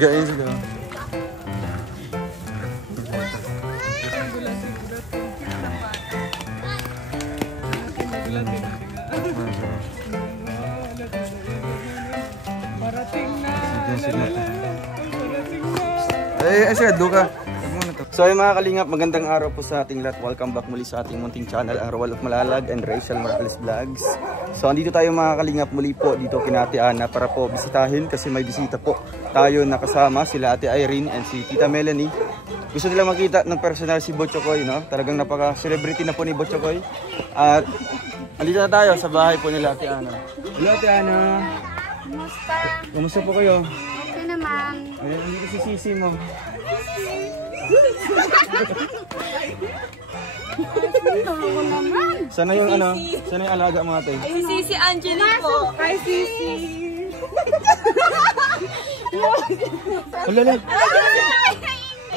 Gain sila. Parating na. Ay, sige, duka. So ay mga kalingap, magandang araw po sa ating lahat. Welcome back muli sa ating munting channel, Arwal of Malalag and Rachel Morales Vlogs. So andito tayo mga kalingap muli po dito kina Ate Ana para po bisitahin kasi may bisita po tayo nakasama sila Ate Irene and si Tita Melanie. Gusto nila makita ng personal si Botchokoy, no? Talagang napaka-celebrity na po ni Botchokoy. At andito na tayo sa bahay po nila Ate Ana. Hello Ate Ana. Kumusta? Kumusta po kayo? Okay naman. Ay, andito si Sisi mo. Sana yung ano? Sana yung alaga mo ate? Si Sisi Angeli po. Hi Sisi. Hala.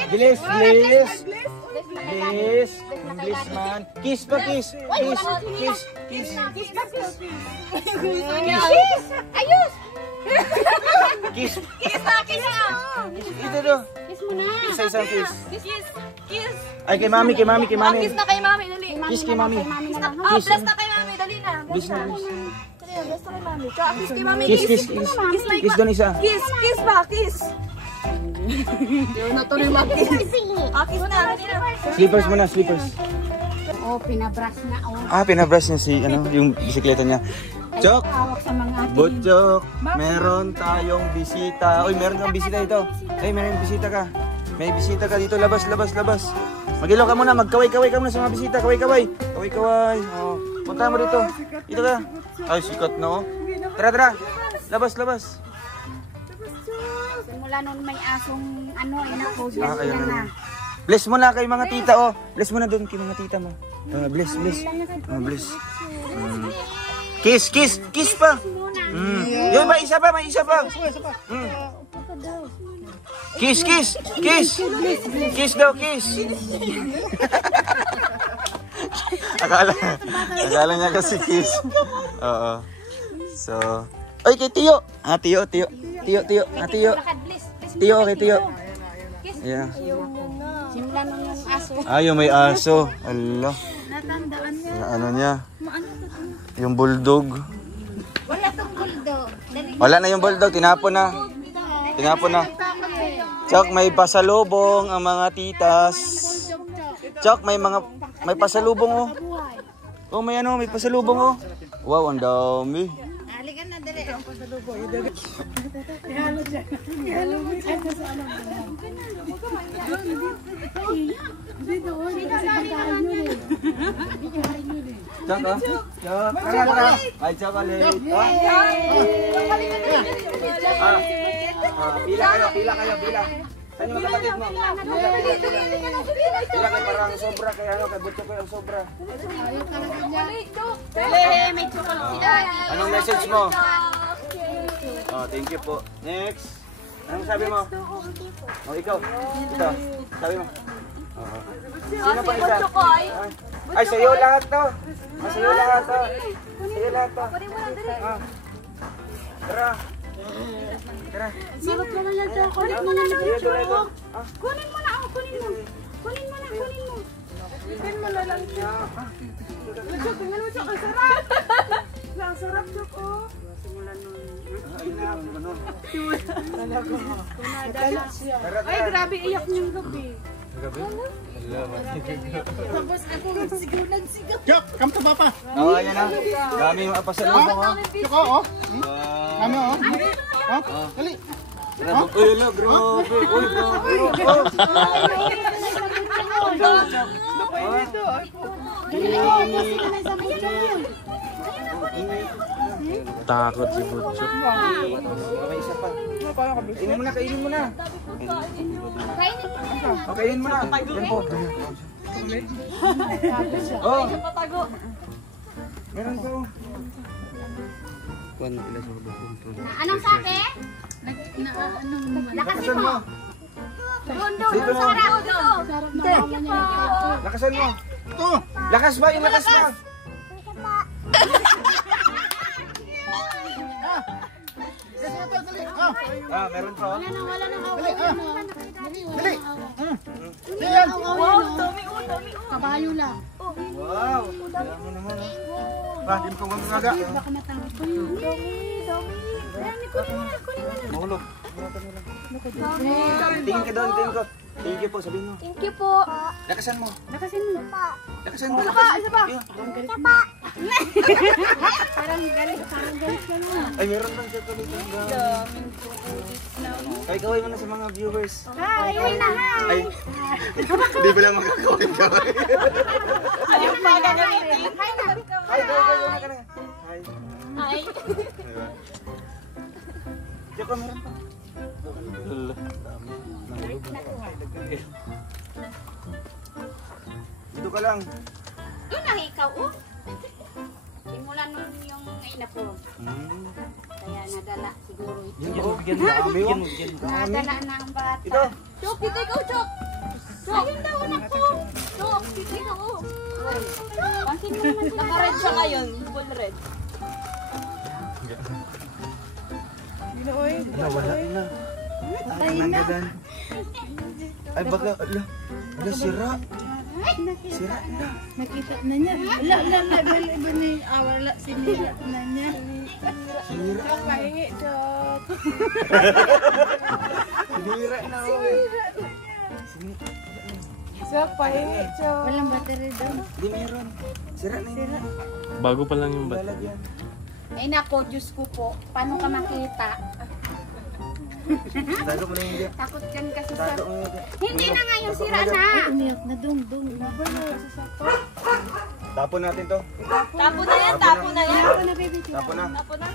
Bilis, bilis. Bilis. Bilis man. Kiss pa, kiss. Kiss, kiss, kiss. Kiss pa, kiss. Kiss! Ayos! Kiss. Kiss na, kiss na. Ito do. Kiss mo na. Isa-isang kiss. Kiss, kiss. Ay, kay mami, kay mami, kay mami. Kiss na kay mami, dali. Kiss kay mami. Bless na kay mami, dali na. Bless na, bless. Bless na kay mami. Kiss kay mami. Kiss, kiss, kiss. Kiss doon isa. Kiss, kiss ba? Kiss. Yun na to rin mag-kiss. Kiss na. Slippers muna, slippers. Oh, pinabrush na. Ah, pinabrush niya si, ano, yung bisikleta niya. Chok! Butchok! Meron tayong bisita. Uy, meron kang bisita dito. Ay, meron bisita ka. May bisita ka dito. Labas, labas, labas. Mag-ilaw ka muna. Magkaway-kaway ka muna sa mga bisita. Kaway-kaway. Kaway-kaway. Oh. Punta mo dito. Dito ka. Ay, sikat na oh. Tara, tara. Labas, labas. Simula nun may asong ano, inapos Ah, na na. Bless mo na kay mga tita oh. Bless mo na doon kay mga tita mo. Bless, bless. Bless. Kiss, kiss, kiss pa. Yun ba, isa pa, may isa pa. Kiss, kiss, kiss. Kiss daw, kiss. Akala niya kasi kiss. Oo. So, ay kay Tiyo. Ah, Tiyo, Tiyo. Tiyo, Tiyo. Ah, Tiyo. Tiyo, okay, Tiyo. Yeah. Simula nung yung aso. Ah, yung may aso. Allah. Natandaan niya. Ano niya? Yung bulldog. Wala tong bulldog. Wala na yung bulldog. Tinapon na. Tinapon na. Chok, may pasalubong ang mga titas. Chok, may pasalubong oh. Oh, may ano, may pasalubong oh. Wow, ang dami. Halika na dali. Ang pasalubong. Ihalo dyan. Ihalo mo dyan. Dito, kasi pagkain yun eh. Chok, oh. Chok. Tara. Ay, chocolate. Pila kayo, pila kayo, pila. Saan yung kapatid mo? Pila kayo, pila. Pila kayo parang sobra kaya ano, kay Butcho ko yung sobra. May chocolate si Daddy. Anong message mo? Oh, thank you po. Next. Anong sabi mo? Oh, ikaw. Ito. Sabi mo. Sino pa isa? Ay, sa'yo lahat to. Sa'yo lahat to. Sa'yo lahat to. Tara. Tara. Sarap naman yan, chocolate mo na lang. Kunin mo na ako, kunin mo. Kunin mo na, kunin mo. Kunin mo na lang siya. Chok, tingnan mo Chok, ang sarap. Ang sarap Chok oh. Simulan nun. Ay, grabe, iyak niyong gabi. Tapos ako nagsigaw. Chok, come to Papa. Oh, ayan na. Dami yung pasalubong oh. Chok, oh. Kami, oh. Dali. Uy, ano, grabe. Uy, grabe. Takot si Butcho. May isa pa. Kainin mo na, kainin mo na. Kainin mo na. Yan po. Oh. Meron po. Anong sabi? Lakasin mo. Gundo, sarap. Lakasan mo. Lakas ba? Yung lakas mo. Dali. Oh. Meron pa. Wala na Dali. Dali. Yan. Wow, dami oh, dami oh. Kabayo lang. Wow. Alam mo naman. Hindi mo kong gamaga. Baka matawag ko yun. Dami. Kunin mo na. Mahulog. Tingin ka doon, tingin ko. Thank you po, sabihin mo. Thank you po. Lakasan mo. Lakasin mo. Lakasan mo. Isa pa. Yun. Parang galit ka mo. Ay, meron bang siya tuloy ng Kay kaway mo na sa mga viewers. Hi na, hi. Ay, hindi ko lang magkakaway. Ayaw pa gagamitin. Hi na. Hi, kaway ka na. Hi. Hi. Diyan ka, meron pa. Dito ka lang. Doon na ikaw, oh. Simulan mo yung ina ko. Kaya nadala siguro ito. Bigyan mo. Nadala ng bata. Ito. Chok, dito ikaw, Chok. Chok. Ayun daw, anak ko. Chok, dito ikaw, oh. Pangkin mo naman sila. Naka-red siya ngayon. Full red. Wala na. Ay, nanggadan. Ay, baka sira. Sira na. Nakita na niya. Wala, sinira na niya. Sira. Pahingi, Chok. Sira na. Chok, pahingi, Chok. Walang battery doon. Hindi meron. Sira na yun. Bago pa lang yung bat. Lalagyan. Ay nako, Diyos ko po. Paano ka makita? Tago mo na yun dyan. Takot yan kasi sa... Tago mo na yun. Hindi na nga yung sira na. Umiyak na dong. Tapon natin to. Tapo na yan, tapo na yan. Tapon na. Tapo na.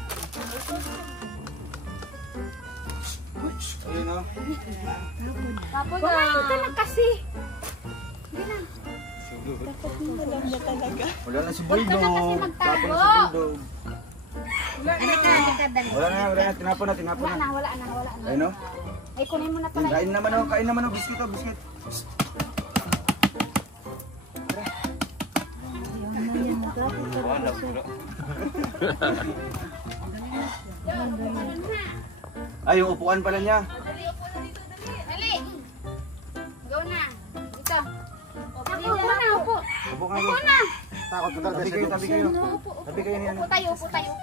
Ayun o. Tapo na. Kumain ka na kasi. Wala na si Huwag ka Bulldog. na kasi magtago. Tapon na si Bulldog. Halika, dali. Wala na. Tinapon na. Wala na. Ayun o. Ay, kunin mo na pala. Kain naman o. Biskit o. Biskit. Ay, yung upuan pala niya. Dali. Go na. Dito. Upo na, upo. Upo ka Upo na. Takot ko talaga Tabi sa kayo. Upo. Tabi kayo niyan. Upo tayo.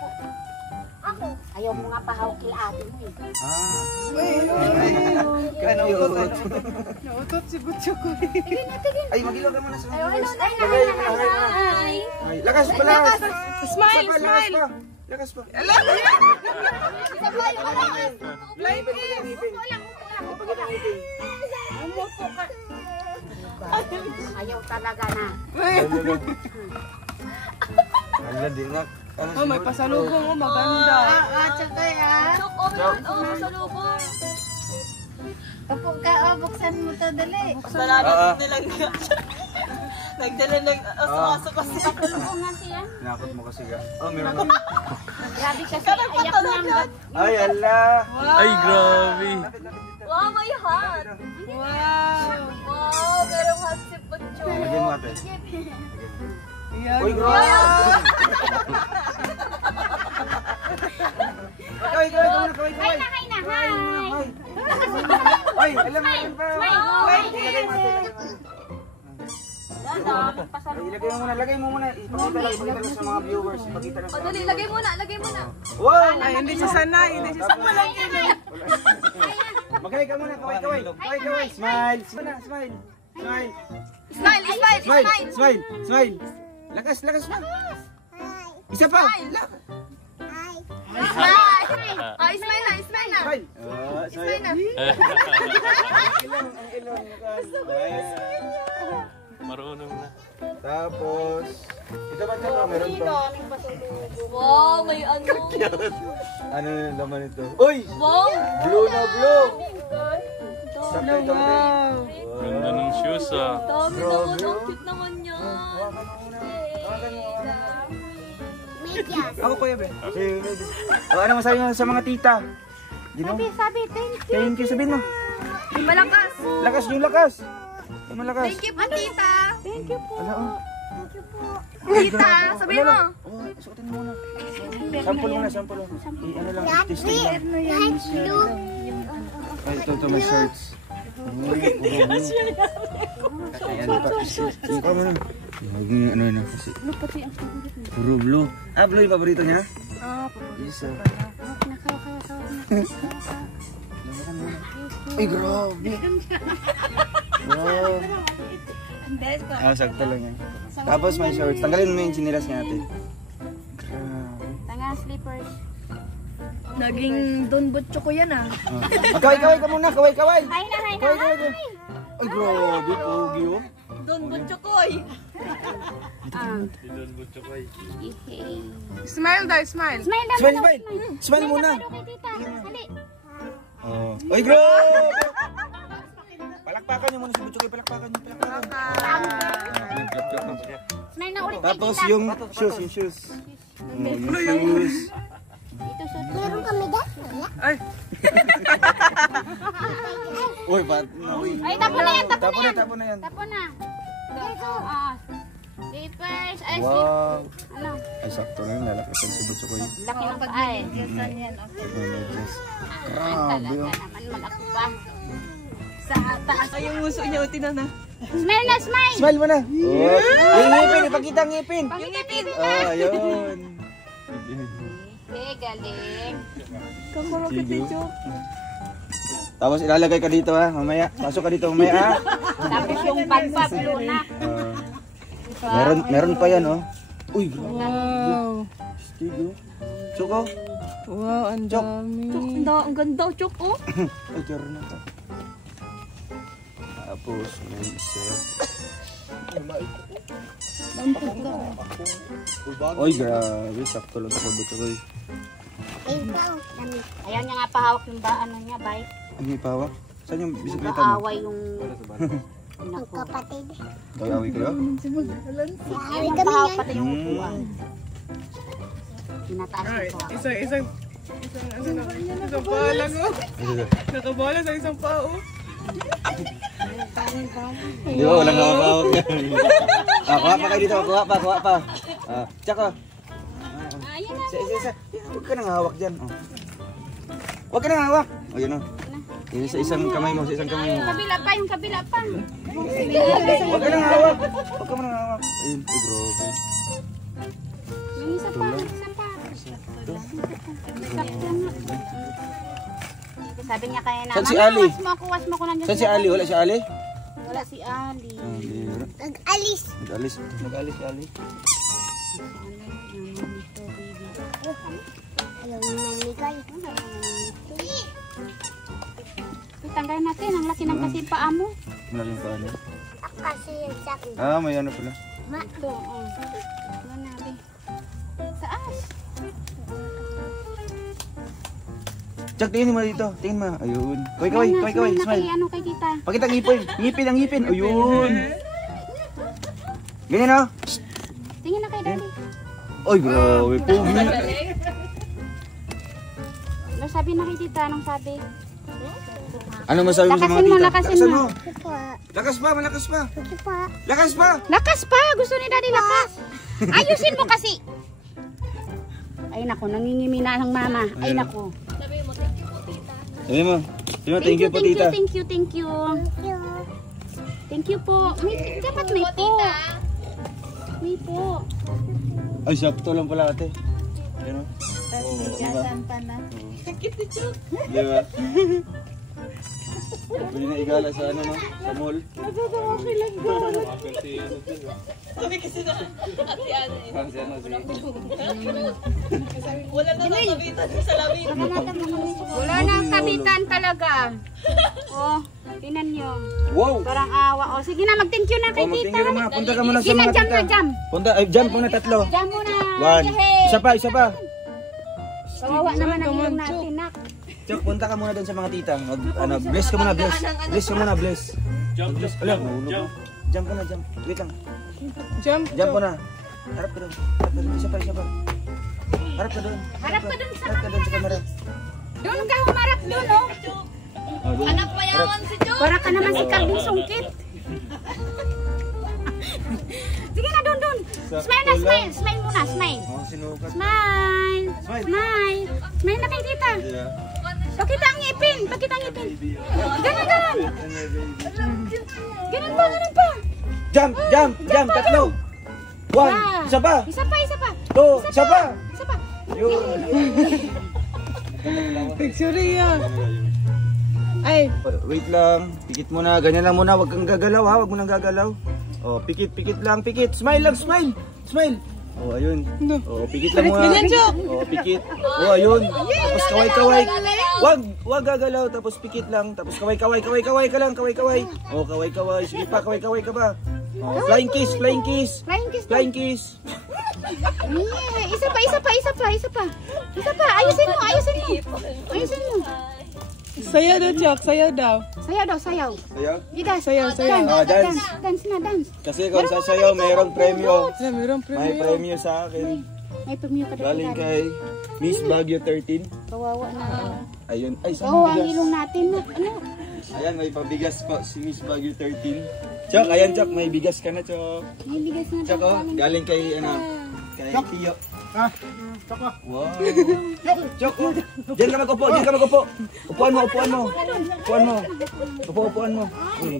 Ako. Ayaw mo nga pahawak kila ate mo eh. Kaya nautot. Nautot si Butcho ko. Ay, mag-ilaw ka muna sa mga viewers. Hi. Ay, lakas pa, lakas. Smile, smile. Lakas pa. Live is. Umupo ka. Ayaw talaga na. Ala, di nga. Oh, may pasalubong oh, maganda. Tsaka ya. Chok, oh, meron. Oh, masalubong. Kapag ka, buksan mo to, dali. Salamat nilang nagdala ng aso-aso kasi. Oo nga siya. Nakot mo kasi ka. Oh, meron na. Grabe kasi, ayak niya. Ay, ala. Ay, grabe. Wow, may hat. Wow. Wow, merong hat si Pucho. Lagyan mo ate. Yan. Uy, bro. Kaway. Hi na. Ay, alam mo rin pa. Ilagay mo ate. Lagay mo muna. Ipakita lang sa mga viewers. Ipakita lang sa O, mga dali, viewers. lagay muna. Wow! Ay, hindi siya sanay. Sakma lang yun. Magkaway ka muna, kaway. Smile. Smile. Lakas pa. Isa pa. Smile na. Smile. Smile na. Ang ilong. Marunong na. Tapos, ito ba ito? Meron to. Wow, may ano. Ano yung laman ito? Uy! Wow. Blue na blue! Ito. Sakto ito. Ganda ng shoes ah. Dami naman. Ang cute naman niya. Ako kuya be. Ano masabi mo sa mga tita? Sabi, thank you. Thank you, sabihin mo. Malakas. Lakas yung lakas. Malakas. Thank you po, tita. Thank you po. Ala, oh. Tita, sabi mo. Oh, suotin mo muna. Sample muna, sample. Ano lang, testing lang. Ay, ito may shirts. Ayan, yung pa mo. Yung ano na kasi. Puro blue. Ah, blue yung paborito niya? Isa. Ay, grabe. Wow. Sakto lang yan. Tapos may shorts. Tanggalin mo yung chinilas niya ate. Grabe. Tanga slippers. Naging Don Butcho ko yan ah. Kaway-kaway ka muna, kaway-kaway. Hi na, hi na. Kaway-kaway. Ay, grabe, pogi oh. Don Butcho ko eh. Smile daw, smile. Smile daw. Smile, smile. Smile muna. Kay tita. Hali. Oh. Ay, grabe. Palakpakan niyo muna si Butchoy, palakpakan niyo, palakpakan. Smile na ulit kay Tapos tita. yung shoes, yung shoes. Yung shoes. Ito suot. Meron kami dyan. Ay, Uy, ba't na, uy. Ay, tapo na yan, tapo Tapo na na, yan. tapo na yan. Tapo na. Slippers. Ay, slip. Wow. Ano? Ay, sakto na yun, lalakisan si Butchoy. Laki ng pag-ay. Grabe oh. Naman malaki pa. Sa taas. ay yung muso niya, uti na na. Smile na, smile. Smile mo na. Oh. Yung ngipin, ipakita ang ngipin. Yung ngipin. Ah, ayun. Okay, galing. Kamuro ka, Ticho. Tapos ilalagay ka dito ha, mamaya. Pasok ka dito mamaya ha. Tapos yung bagpap, luna. Meron pa yan oh. Uy, grabe. Wow. Stigo. Choco. Wow, ang Chok. dami. Ang ganda, Chok, oh. Ay, tiyaro na to. Tapos may set. Uy, grabe. Sakto lang sa Butchoy. Ayaw niya nga pahawak yung ano niya, bike. Ano yung pawak? Saan yung bisikleta mo? Kaaway yung... Kapatid. Kaya-away kayo? Ayaw niya pahawak pati yung upuan. Tinataas ko pa. Isang pala, no? Nakabala sa isang pao. Di ba? Walang hawak-hawak yan. Kuha pa kayo dito. Kuha pa. Tsaka. Isa. Huwag ka nang hawak dyan. Huwag ka nang hawak. O, yun o. Sa isang kamay mo, sa isang kamay mo. Yung kabila pa. Huwag ka nang hawak. Huwag ka nang hawak. Ayun, ay grabe. Yung isa pa. Sakto nga. Sabi niya kaya naman, Saan si Ali? Was mo ko nandiyan. Saan si Ali? Wala si Ali? Wala si Ali. Nag-alis. Nag-alis si Ali. Tanggalin natin, ang laki ng kasi paa mo. Malaking pa ano? Ah, may ano pala. Ito, oh. Manabi. Saas. Jack, tingin mo dito. Tingin mo. Ayun. Kaway. Smile. Ano kay tita? Pakita ngipin. Ngipin. Ayun. Ganyan o. Tingin na kay daddy. Ay, grabe. Pogi. Ano sabi na kay tita? Anong sabi? Ano masabi mo sa mga Lakasin mo, tita? lakasin mo. Lakas pa, malakas pa. Lakas pa. Lakas pa! Gusto ni daddy lakas. Ayusin mo kasi. Ay nako, nangingimi na ng mama. Ay nako. Sabi mo, thank you po tita. Thank you. Thank you po. Dapat may po. May po. Ay, sakto lang pala ate. Ano? Diba? Diba? Pwede na igala sa ano no? Sa mall. Wala nang kabitan talaga. Oh, tinan nyo. Wow! Parang awa. Oh, sige na, mag-thank you na kay Thank tita. you muna. Punta ka muna sa Sige na, mga jump tita. na, jump. Jump muna tatlo. Jump muna. 1. Isa pa. Kawawa naman ang ilong natin, nak. Chok, punta ka muna doon sa mga tita. Bless ka muna, bless. Bless ka muna, bless. Jump. Alam, jump ka na, jump. Wait lang. Jump. Jump mo na. Harap ka doon. Isa pa. Harap ka doon. Harap ka dun sa Harap ka doon sa camera. Doon ka humarap doon, oh. Anak pa yaman si Para ka naman si Calvin Sungkit. Sige na, doon. Smile na, smile. Smile muna, smile. Oh, sinukat. Smile. Smile. Smile. Smile na kay tita. Yeah. Pakita ang ngipin. Pakita ang ngipin. Ganun, ganun. Ganun pa, ganun pa. Jump, jump, jump. Tatlo. One. Ah. Isa pa. Isa pa, isa pa. Two. Isa pa. Isa pa. Yun. Picture yan. Ay, Wait lang. Pikit muna. Ganyan lang muna. Huwag kang gagalaw ha. Huwag mo nang gagalaw. Oh, pikit, pikit lang. Pikit. Smile lang, smile. Smile. Oh, ayun. Oh, pikit lang muna. ganyan, Chok. Oh, pikit. Oh, ayun. Tapos kaway-kaway. Wag gagalaw. Tapos pikit lang. Tapos kaway-kaway. Kaway-kaway ka lang. Kaway-kaway. Oh, kaway-kaway. Sige pa. Kaway-kaway ka ba? Oh, flying kiss. Flying kiss. Flying kiss. Flying kiss. Yeah. Isa pa, isa pa, isa pa, isa pa. Isa pa. Ayusin mo, ayusin mo. Ayusin mo. sayaw daw, Chok. Sayaw daw. Sayaw daw, sayaw. Sayaw. Dance. Sayaw, sayaw. Ah, dance. Dance na, dance. Kasi kung sasayaw, mayroong premyo. Ano, mayroong May premyo. premyo sa akin. May premium ka daw. Galing kay Miss Baguio 13. Kawawa na. Ayun. Ay, saan Oo, ang bigas? ilong natin. Ano? Ayan, may pabigas po si Miss Baguio 13. Chok, ayan Chok, may bigas ka na Chok. May bigas na Chok, daw. oh, galing kay, ano, kay Tiyo. Ah, Chok. Wow. Chok, oh. Diyan ka mag-upo, diyan ka mag-upo. Upuan mo, upuan mo. Upuan mo. Upuan mo. Uy.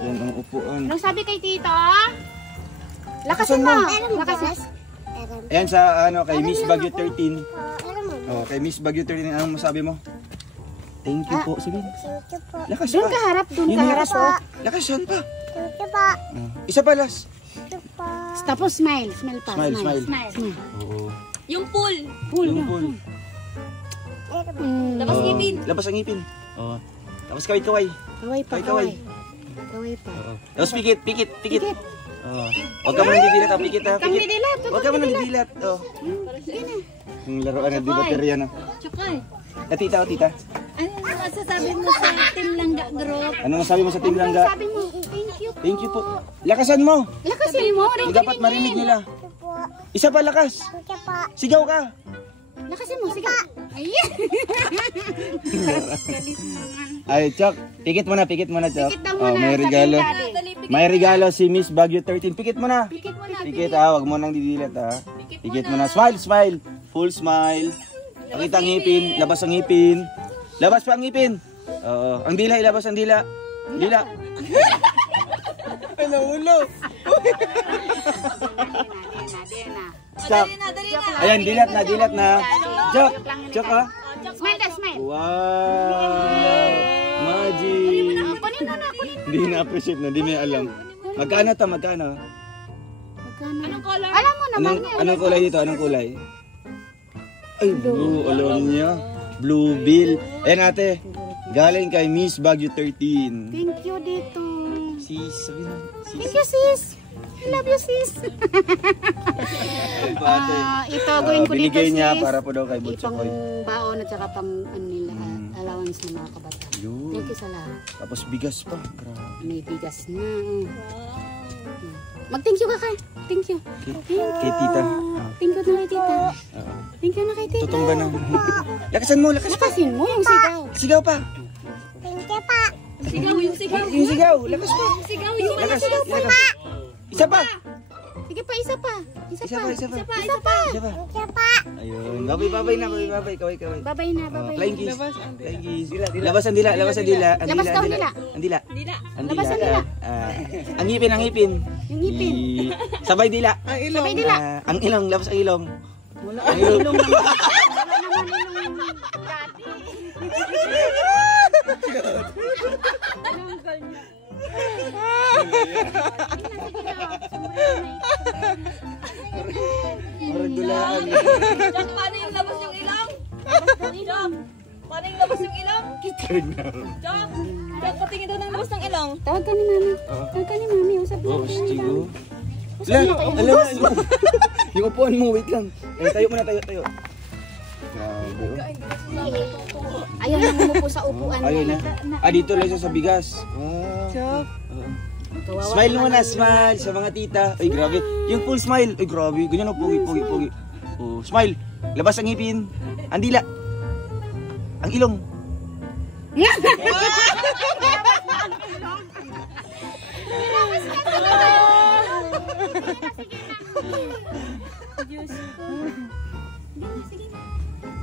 Yan ang upuan. Anong sabi kay tito? Lakasan mo. Lakasan. Ayan sa, ano, kay Miss Baguio 13. Oh, kay Miss Baguio 13, anong masabi mo? Thank you po. Sabihin. Lakas Doon pa. ka harap, doon Yun, ka harap. lakas pa. Lakasan pa. Isa pa, las. Tapos smile, smile pa. Smile, smile. Smile. Oo. Yung pool. Yung pool. Labas ngipin. Labas ang ngipin. Oo. Tapos kaway-kaway. Kaway pa, Kaway. kaway. Kaway pa. Oo. Tapos pikit, pikit, pikit. Oo. Huwag ka mo nang didilat, pikit ha, Kang pikit. didilat. Huwag ka mo nang didilat. Oo. Sige na. Yung laruan na di baterya na. Chokoy. Tita, tita. Ano masasabi mo sa Team Langga Group? Ano masabi mo sa Team Langga? Sabi mo, thank you. Thank you po. Lakasan mo. Lakasin mo. Hindi dapat marinig nila. Isa pa lakas. Sigaw ka. Lakasin mo, sige. Ayan. Ay, Chok. Pikit mo na, Chok. Pikit daw Oh, muna. may regalo. May regalo si Miss Baguio 13. Pikit mo na. Pikit mo na. Pikit ha, wag mo nang didilat ha. Pikit mo na. Smile, smile. Full smile. Pakita ang ngipin, labas ang ngipin. Labas pa ang ngipin. Oo, ang dila, ilabas ang dila. Dila. Ay, naulo. Stop. Ayan, dilat na. Chok, Chok ha. Smile na, smile. Wow. Magic. Kunin mo na, kunin mo. Hindi na-appreciate na, hindi mo alam. Magkano to, magkano? Anong color? Alam mo naman yan. Anong kulay dito? Anong kulay? Ay, blue. Alam niya. Blue bill. Ayan ate. Galing kay Miss Baguio 13. Thank you dito. Sis, sabi na. Sis. Thank you, sis. I love you, sis. Ayun po ate. Ito, gawin ko dito, Binigay sis. niya para po daw kay Butch Ipang Chokoy. baon at saka pang ano nila, allowance ng mga kabata. Yun. Thank you sa lahat. Tapos bigas pa. Grabe. May bigas na. Mag-thank you ka kay. Thank you. Kay tita. Thank you na kay tita. Oo. Thank you na kay tita. Tutumba na. Lakasan mo, lakas pa. Lakasin mo yung sigaw. Sigaw pa. Sigaw yung sigaw. Yung sigaw, lakas pa. Sigaw yung Lakas, lakas. Isa pa. Sige pa, isa pa. Isa Isa pa. pa, isa pa. Isa pa. Isa pa. Ayun. Babay na, babay. Kaway. Babay na, babay. Flying kiss. Labas ang Flying kiss. Labas ang dila, labas ang dila. Ang Labas daw ang dila. Ang dila. Dila. Ang Labas ang dila. Ang ngipin, ang ngipin. Yung ngipin. Sabay dila. Ang ilong. Sabay dila. Ang ilong, labas ang ilong. Wala Ang ilong. naman ilong. Marag dulaan. Jack, paano yung labas yung ilong? Jack, paano yung labas yung ilong? Turn na. Jack, Jack, patingin daw ng labas ng ilong. Tawag ka ni mami. Tawag ka ni mami. Usap Oh, natin. stigo. Alam mo, yung upuan mo, wait lang. Tayo muna, tayo. Grabe. Ayaw na umupo sa upuan. Ayun na. Dito lang siya sa bigas. Wow. Chok. Kawawa Smile naman muna, ang- smile sa mga tita. Ay, grabe. Yung full smile. Ay, grabe. Ganyan o, pogi. Oh, smile. Labas ang ngipin. Ang dila. Ang ilong.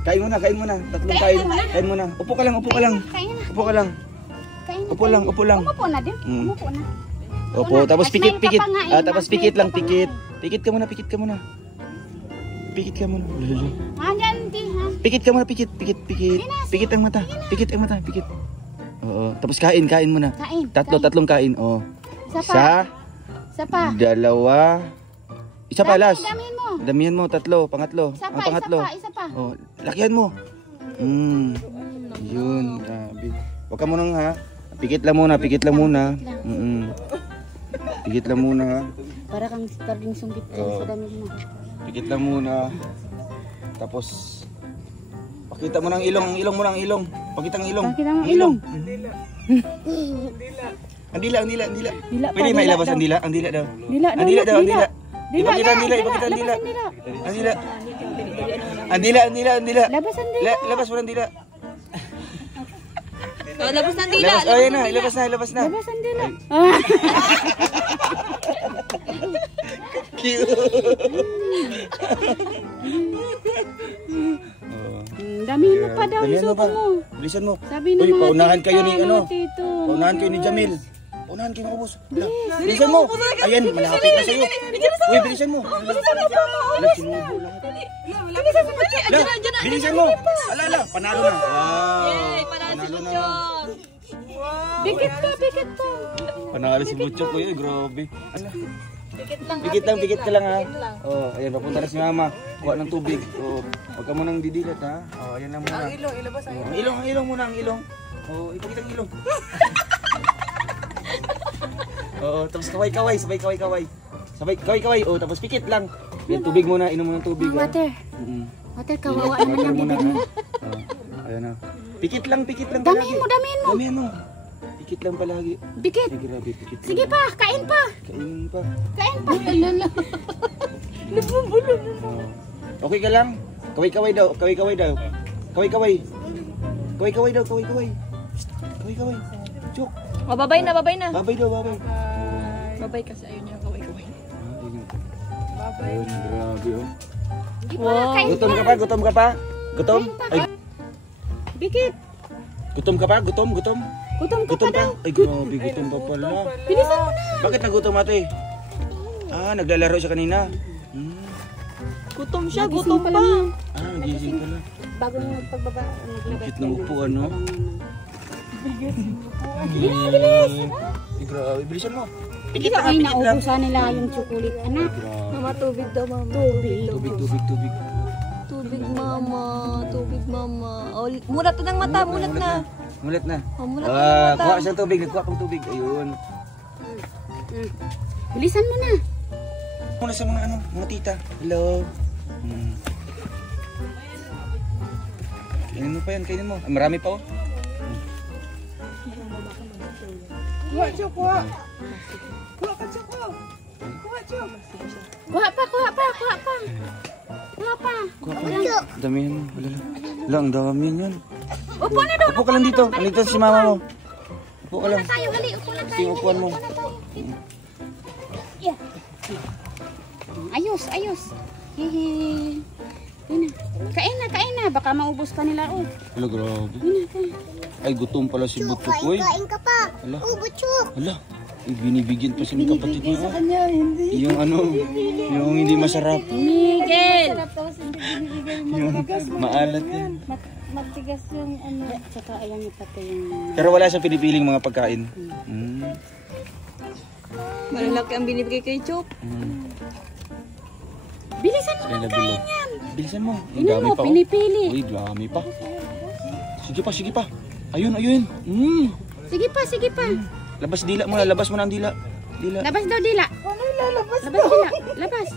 Kain muna, kain muna. Tatlong kain. Kain muna. Upo ka lang, upo ka lang. Kain na. Upo ka lang. Kain na. Upo lang, upo lang. Umupo na din. Umupo na. Opo, tapos Mas pikit, main ka pikit. pa nga eh. Ah, tapos Mas pikit main lang, ka pa pikit. nga Pikit ka muna, pikit ka muna. Pikit ka muna. Hanggang di ha. Pikit ka muna, pikit, pikit, pikit. Pikit ang mata, pikit ang mata, pikit. Oo, tapos kain, kain muna. Kain. Tatlong kain. Oh. Isa pa. Isa pa. Dalawa. Isa pa, last. Damihan mo. Damihan mo, tatlo, pangatlo. Isa Ang pa, pangatlo. isa pa. Oh, lakihan mo. Yun, grabe. Huwag ka munang ha. Pikit lang muna, pikit lang muna. Pikit lang muna ha. Para kang starting sumbit Oo. sa damit mo. Pikit lang muna. Tapos pakita mo ng ilong, ang ilong mo ng ilong. Pakita ang ilong. Pakita mo Ang ilong. Ang dila, ang dila, ang dila. Dila pa, Pwede dila mailabas daw. ang dila, ang dila daw. Dila Ang dila daw, ang dila. Dila, Ipakita ang dila, ipakita ang dila. labas ang dila. Ang dila. Ang dila, ang dila, ang dila. Labas ang dila. Labas mo ng dila. Oh, labas ng dila. Labas, oh yan na, ilabas na, ilabas na. Labas ang dila. Cute. Damihan mo pa daw yung Damihan mo suko pa. mo. Bilisan mo. Sabi ng Uy, mga paunahan tita, kayo ni ano. mga tito. Paunahan kayo ni Jamil. Paunahan kayo ng ubos. Bilisan mo. Ayan, malapit na sa'yo. Uy, bilisan mo. Ala, sinubo lahat. Ala, bilisan mo. Ala, ala, panalo na. Wow. Yay, panalo si Butchok. Bikit ka, bikit ka. Panalo si Butchok ko yun, grabe. Ala. Pikit lang. Pikit ka lang ha. Oh, ayan, papunta na si Mama. Kuha ng tubig. Oh, huwag ka munang didilat ha. Oh, ayan lang muna. Ang ilong, ilabas ang ilong. Ang ilong muna, ang ilong. Oh, ipakita ang ilong. Oo, tapos kaway-kaway, sabay kaway-kaway. Sabay kaway-kaway. Oh, tapos pikit lang. Yan, tubig muna, inom mo ng tubig. ha. Water. Water, kawawa naman Water ang muna. bibig mo. ha. Oh, ayan na. Pikit lang palagi. Damihan mo, damihan mo. Damihan mo. Pikit lang palagi. Bikit. Ay, grabe, pikit. Sige pa, kain pa. Kainin pa. Kain pa. Lala. Okay ka lang? Kaway-kaway daw, kaway-kaway daw. Kaway-kaway. Kaway-kaway daw, kaway-kaway. Kaway-kaway. Chok. Oh, babay na, babay na. Babay daw, babay. Babay kasi ayun niya kaway-kaway. Babay. Ayun, grabe oh. Wow. Kain Gutom ka pa? Gutom ka pa? Gutom? Ay, Bikit. gutom ka pa? Gutom, gutom? Gutom ka Gutom pa daw. pa? Ay, grabe, gutom pa pala. Bilisan mo na. Bakit nagutom ate? Ah, naglalaro siya kanina. Gutom siya, gutom pa. Ah, nagising pala. Bago mo magpagbaba. Bakit ng upuan, no? Bilis. Ay, grabe, bilisan mo. Hindi ka ay naubusan nila yung chocolate, anak. Grabe. Mama, tubig daw, mama. Tubig. Tubig, tubig, tubig. Tubig, mama. Tubig, mama. Oh, mulat na ng mata, mulat na. Mulat na. Oh, mulat na ng Ah, mata. kuha siyang tubig, nagkuha pang tubig. Ayun. Bilisan mo na. Muna sa mga ano, mga tita. Hello. Kainin mo pa yan, kainin mo. Ah, marami pa oh. Kuha, Chok, kuha. Kuha ka, Chok, kuha. Kuha, Chok. Kuha pa, kuha pa, kuha pa. Kuha pa. Kuha pa. Damihan mo. Wala lang. Wala, ang dami yan. Upo na daw. Upo ka lang dito. Nandito si mama mo. Upo ka lang. Tayo, gali. Upo na Ito tayo. yung upuan mo. Yeah. Ayos, ayos. Hihi. Yun na. Kain na. Baka maubos pa nila. Oh. Wala, grabe. Yun na, kain. Ay, gutom pala si Butchok. Uy. Kain ka pa. Hala. Oh, Butchok. Hala. Ay, binibigyan pa siya ng kapatid niya. Sa kanya, hindi. Yung ano, yung hindi masarap. Miguel. Yung maalat yan. Magtigas yung ano. Tsaka ayan yung pati yung... Pero wala siyang pinipiling mga pagkain. Malalaki ang binibigay kay Chok. Bilisan mo Sila ng bilo. kain yan. Bilisan mo. Ang Tingnan dami mo, pa. Oh. pinipili. Uy, dami pa. Sige pa, sige pa. Ayun, ayun. Sige pa, sige pa. Labas dila mo na, labas mo na ang dila. Dila. Labas daw, dila. Ano lalabas? Labas dila. Labas.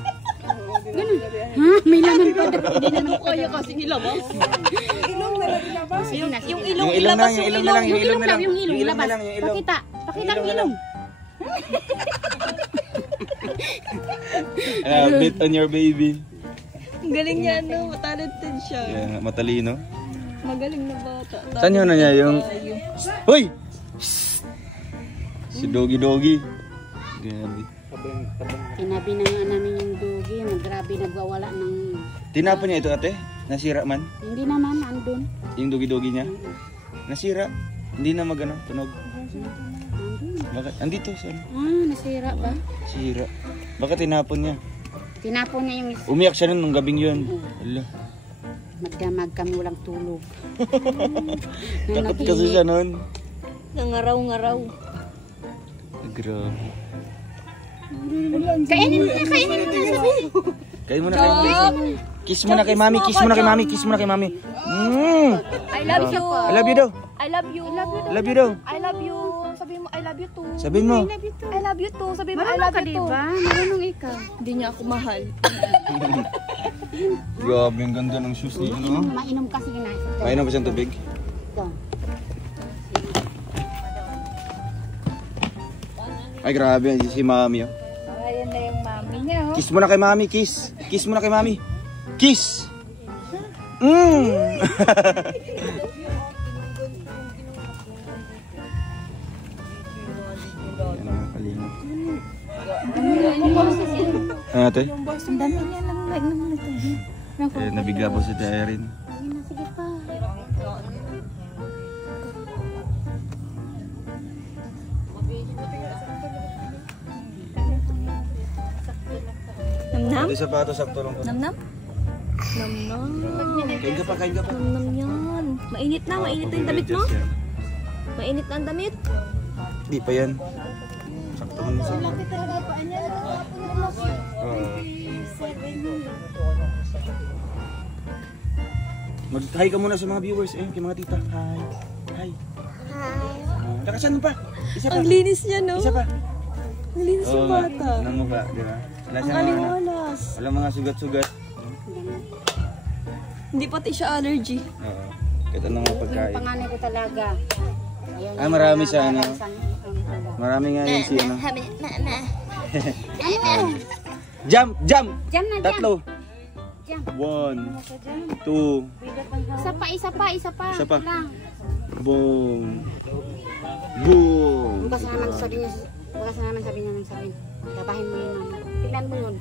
Ganun. Ha? May laman pa daw. Hindi na nang kaya kasi nilabas. Ilong na lang ilabas. Yung ilong, Yung ilong ilabas na, yung yung ilong ilong. na lang, Yung ilong na daw, lang. yung ilong. na Labas. lang, yung ilong. Pakita. Pakita ang Yung ilong na ilong. Bet on your baby. Ang galing niya, no? Talented siya. Yeah, matalino. Magaling na bata. Saan yun na niya yung... Hoy! Si Doggy Doggy. Grabe. Tinabi na nga namin yung dugi. Grabe nagwawala ng... Tinapon niya ito ate? Nasira man? Hindi naman, andun. Yung dugi-dugi niya? Nasira? Hindi na magano, tunog? Andun. Bakit? Andito, saan? Nasira ba? Sira. Bakit tinapon niya? Tinapon niya yung... Umiyak siya nun nung gabing yun. Ala. Magdamag kami walang tulog. Takot kasi siya nun. Nangaraw-ngaraw. Grabe. Kainin mo na, sabi. Kain mo na, kain mo. Kiss mo na kay mami, kiss mo na kay mami, kiss mo na kay mami. I love you. I love you daw. I love you. I love you daw. I love you. Sabi mo, I love you too. Sabihin mo. I love you too. Sabi mo, I Marunong love ka you too. diba? Marunong ikaw. Hindi niya ako mahal. Grabe, ang ganda ng shoes niya, no? Mainom kasi na. Mainom ba siyang tubig? Ito. Ay, grabe, si mami, oh. Ayan na yung mami niya. Kiss mo na kay mami, kiss. Kiss mo na kay mami. Kiss! Ano ate? Ang dami niya lang naman ito. Eh, nabigla po si Erin. Sige pa. Namnam? Ate, sapatos, sakto lang po. Namnam? Namnam. Kain ka pa, kain ka pa. Namnam yan. Mainit na yung damit mo? Mainit na ang damit? Di pa yan. Sakto mo na sa mag-hi ka muna sa mga viewers. Eh, kay mga tita. Hi. Hi. Hi. Takasan mo pa. Isa pa. Ang linis niya, no? Isa pa. Ang linis Oo ng nga. bata. Ang mukha, di ba? Wala Ang siya mga, aliwalas. wala mga sugat-sugat. Hindi pati siya allergy. Oo. Kahit anong mga Yung pagkain. panganay ko talaga. Ayun, Ah, marami siya, ano? isang- Marami nga yun si ano. Ano? Jump! Jump! Diyan na, diyan. Tatlo. Diyan. 1, 2, Isa pa. Isa pa. Lang. boom. Boom. Baka naman sabi niya, labahin mo yun, mama. Tignan mo yun.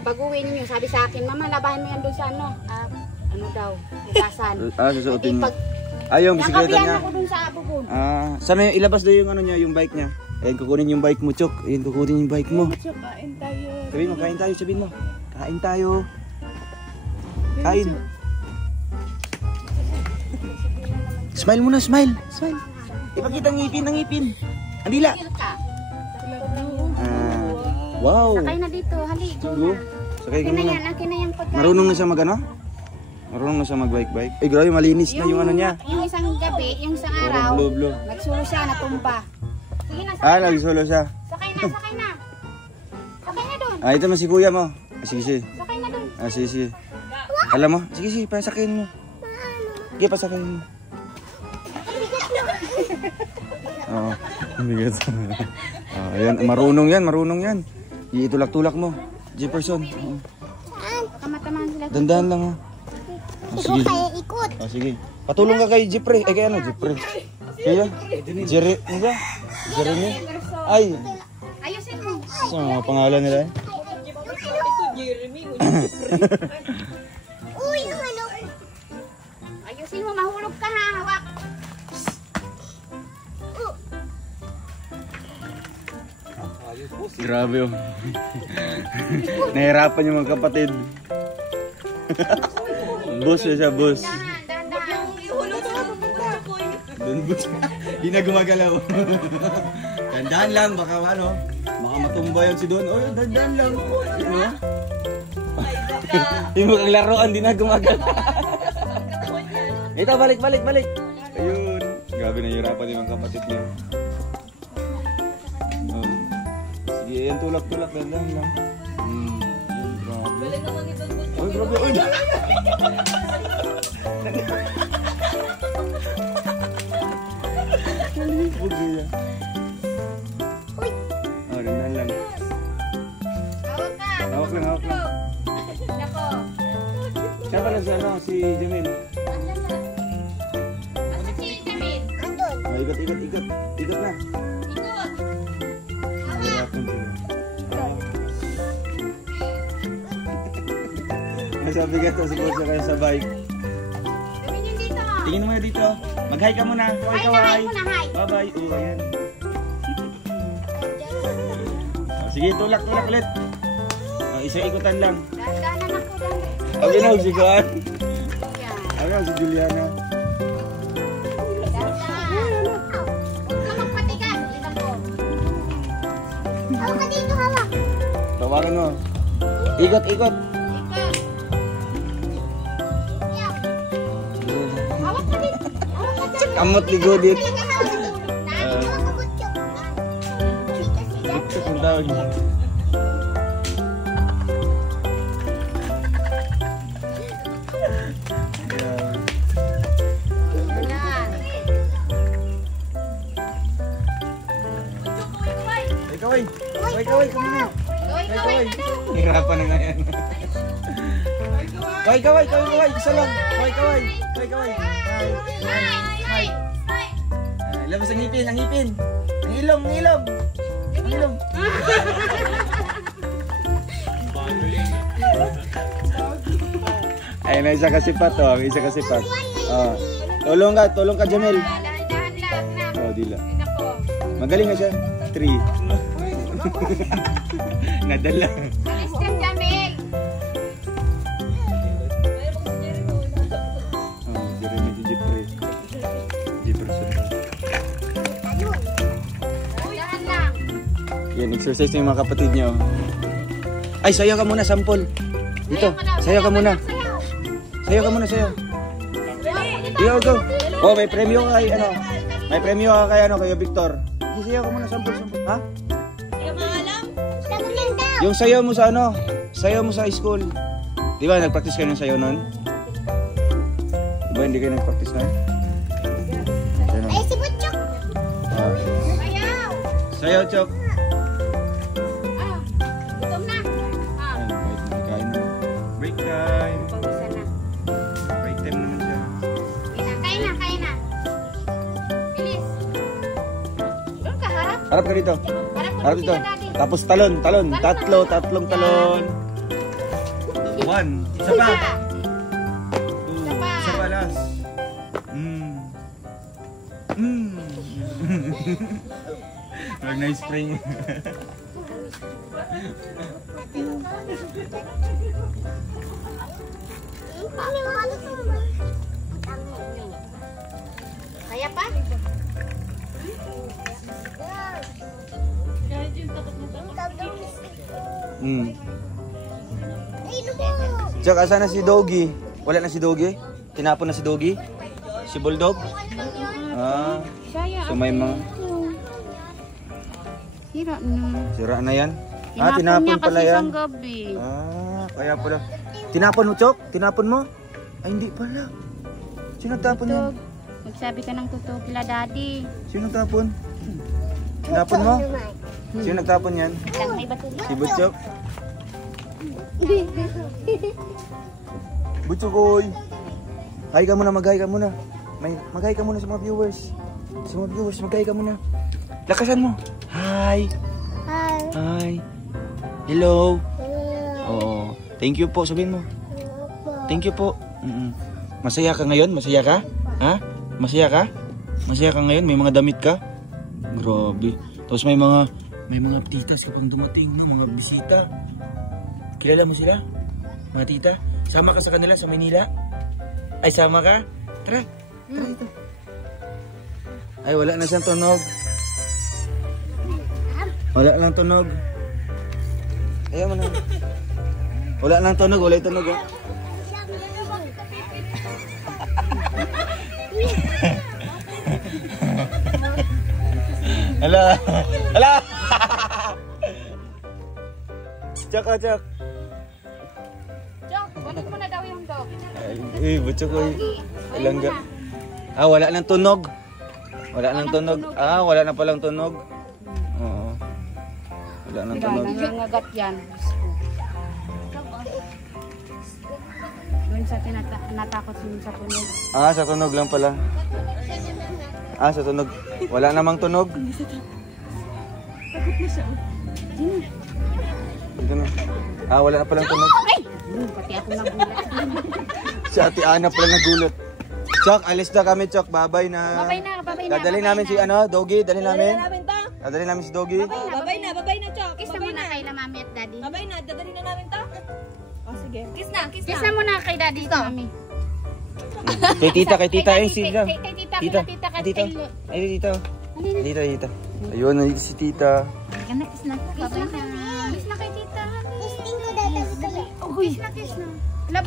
Pag uwi ninyo, sabi sa akin, mama, labahin mo yan doon sa ano. Ano daw, bukasan. Susuotin mo. Pag Yung bisikleta nakabiyan niya. ako doon sa bubon. Sana ilabas daw yung ano niya, yung bike niya. Ayun, kukunin yung bike mo, Chok. Ayun, kukunin yung bike mo. Kain tayo. Sabihin mo, kain tayo, sabihin mo. Kain tayo. Kain. Smile muna, smile. Smile. Ipakita ang ngipin. Ang dila. Ka. Wow. Sakay na dito, hali. Go. Sakay ka Akin na muna. yan, akin na yung pagkain. Marunong na siya mag ano? Marunong na siya mag-bike-bike. Ay, grabe, malinis na yung ano niya. Yung isang gabi, yung isang araw, Blue. nagsulo siya, natumba. Sige na, sakay na. Nagsolo siya. Sakay na. Sakay na doon. Ito mo si kuya mo. Sige. Sakay na doon. Sige. Alam mo? Sige, pasakin mo. Sige, pasakin mo. Oo, bigat. Ayan, marunong yan. Itulak-tulak mo. Jefferson. Kamatamaan sila. Dandahan lang ha. Sige. Sige. Patulong ka kay Jeffrey. Kay ano? Jeffrey. Kaya? Jerry. Ano ba? Jeremy? Ay. Ayusin mo. Saan mga pangalan nila eh? Ayusin mo, mahulog ka ha. Hawak. Grabe oh. Nahirapan yung mga kapatid. Boss siya, boss. Dahan. Doon boss. Di na gumagalaw. Dandan lang, baka ano. Baka matumba yan si Don. Oh, dandan lang. Ano? Yung mga laruan, di na gumagalaw. Ito, balik. Ayun. Grabe, nahihirapan yung mga kapatid niya. Sige, yan tulak-tulak, dandan lang. Yan, grabe. Oy, grabe, oy. Huwag yan. Oh, dandan lang. Hawak ka. Hawak lang. Nako. Siya pala si ano, si Jamil. Asa si Jamil? Oh, ikot na. Ikot. Nahihirapan sila. sa bigat o si Bunso kayo sa bike. Gawin yun dito. Tingin mo na dito. Mag-hi ka muna. Hi Kaway na, hi kaway. muna, hi. Bye-bye. Oo, ayan. Sige, tulak ulit. Isang ikutan lang. Dahan-dahanan ako, dahan. Okay na, si Kuan. Yan. Ano, si Juliana. Dahan-dahan. Huwag ka magpatigas. Yun ako. Hawak ka dito, hawak. Tawagan mo. Ikot. Ikaw. Hawak ka dito. Hawak ka dyan. Kamot ni Godit. Talaga hawak. Dahil hawak ka butchok. Buktok ang tawag niya. Ayan. Yan. Kaway. Kaway ka muna. Kaway na daw. Hirapan na nga yan. Kaway. Isa lang. Kaway. Hi. Labas ang ngipin. Ang ilong. Ayun na, isa kasi pa to. Oh. Tulong ka, Jamil. Dahan-dahan lang na. Oh, dila. Yun ako. Magaling na siya. 3. Nadala. Alis ka, Jamil. Oh, dirinig si Jeffrey. Jefferson. Dahan lang. Yan, exercise ng mga kapatid niyo. Ay, sayo ka muna, sample. Dito, sayo ka muna. Sayo. Go. Oh, may premyo ka kay kay Victor. Sayo ka muna, sample. Ha? Hindi ka maalam? Yung sayo mo sa sayo mo sa school. Di ba, nag-practice kayo ng sayo nun? Di ba, hindi kayo nag-practice nun? Ay, si Butchok. Ah. Ayaw. Sayo, Chok. Gutom na. Ayun, kain na. Break time. Pawisan na. Break time naman siya. Kain na. Bilis. Doon ka, harap. Harap ka dito. Harap dito. sila, Daddy. Tapos talon. Tatlong talon. 1. Isa pa. 2. Isa pa last. Wag na spring. Kaya pa? Chok, asa na si Doggy? Wala na si Doggy? Tinapon na si Doggy? Si Bulldog? Ah, so may mga... Sira na. Sira na yan? Tinapon niya pala kasi yan? isang gabi. Kaya pala. Tinapon mo, Chok? Tinapon mo? Ay, hindi pala. Sino nagtapon yan? Magsabi ka ng totoo kila Daddy. Sino nagtapon? Tinapon mo? Sino nagtapon yan? Lang may bato Si Butchok? Butchokoy! Hi ka muna, mag-hi ka muna. Mag-hi ka muna sa mga viewers. Mag-hi ka muna. Lakasan mo. Hi! Hi! Hello! Oo. Thank you po, sabihin mo. Thank you po. Masaya ka ngayon? Masaya ka? Ha? Masaya ka? Masaya ka ngayon? May mga damit ka? Grabe. Tapos may mga titas ka pang dumating, no? Mga bisita. Kilala mo sila? Mga tita? Sama ka sa kanila sa Manila? Ay, sama ka? Tara. Tara dito. Ay, wala na siyang tunog. Wala lang tunog. Ayaw mo na. Wala lang tunog. Wala yung tunog. Oh. Hala. Hala. Chok, Chok. Chok, balik mo na daw yung dog. Ay, Butchok ko. Ilangga. Wala nang tunog. Wala nang tunog. Wala na palang tunog. Oo. Wala nang tunog. Nangangagat yan. Doon sa natakot sa tunog. Sa tunog lang pala. Sa tunog. Wala namang tunog. Dito na. Wala na palang tunog. Pati ako nagulat. Si Ate Ana pala nagulat. Chok, alis na kami, Chok. Babay na. Babay na. Dadalhin namin si Doggy. Dalhin namin. namin ta. Dadalhin namin si Doggy. Babay na, Chok. Kiss na muna kay la mami at daddy. Babay na, dadali na namin ta. Oh, sige. Kiss na. Kiss na muna kay daddy at mami. Kay tita. Sila. Kay tita. Tita. Ay, tita. Tita. Ayun, nandito si tita. Kiss na. Babay na. Kiss na kay tita. Kiss na. Love.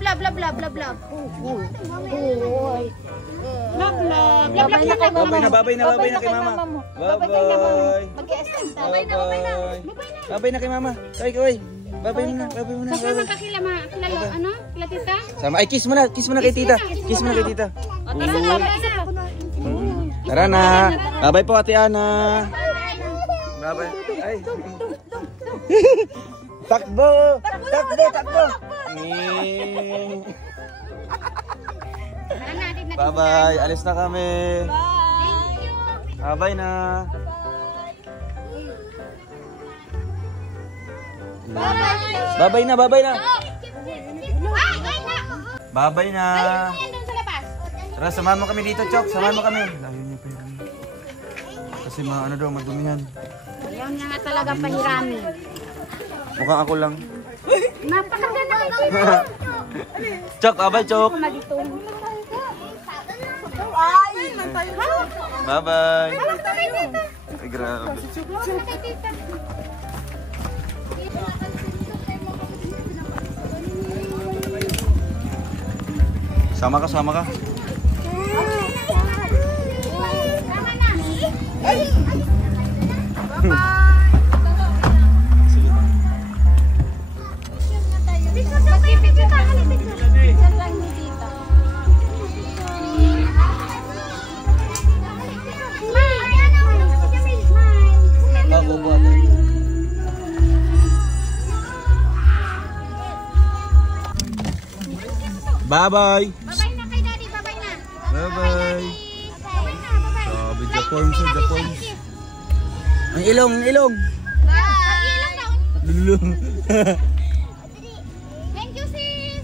Babay na kay mama. Babay na kay mama. Oy. Babay muna. Kasama ka kila tita? Sama. Ay, kiss muna kay tita. Tara na. Babay po, Ate Ana. Babay. Ay. Takbo. Bye-bye. Alis na kami. Bye na. Babay na. Babay na. Tara, samahan mo kami dito, Chok. Samahan mo kami. Kasi madumihan. Ayaw niya nga talaga pahirami. Mukhang ako lang. Napakaganda kay tita. Chok, abay, Chok. Bye-bye. Ay, grabe. Sama ka. Ako buat. Bye-bye. Babay na kay daddy, babay na. Bye-bye. Babay na. Sabi, Japon. Ang ilong. Bye. Lulung. Thank you, sis.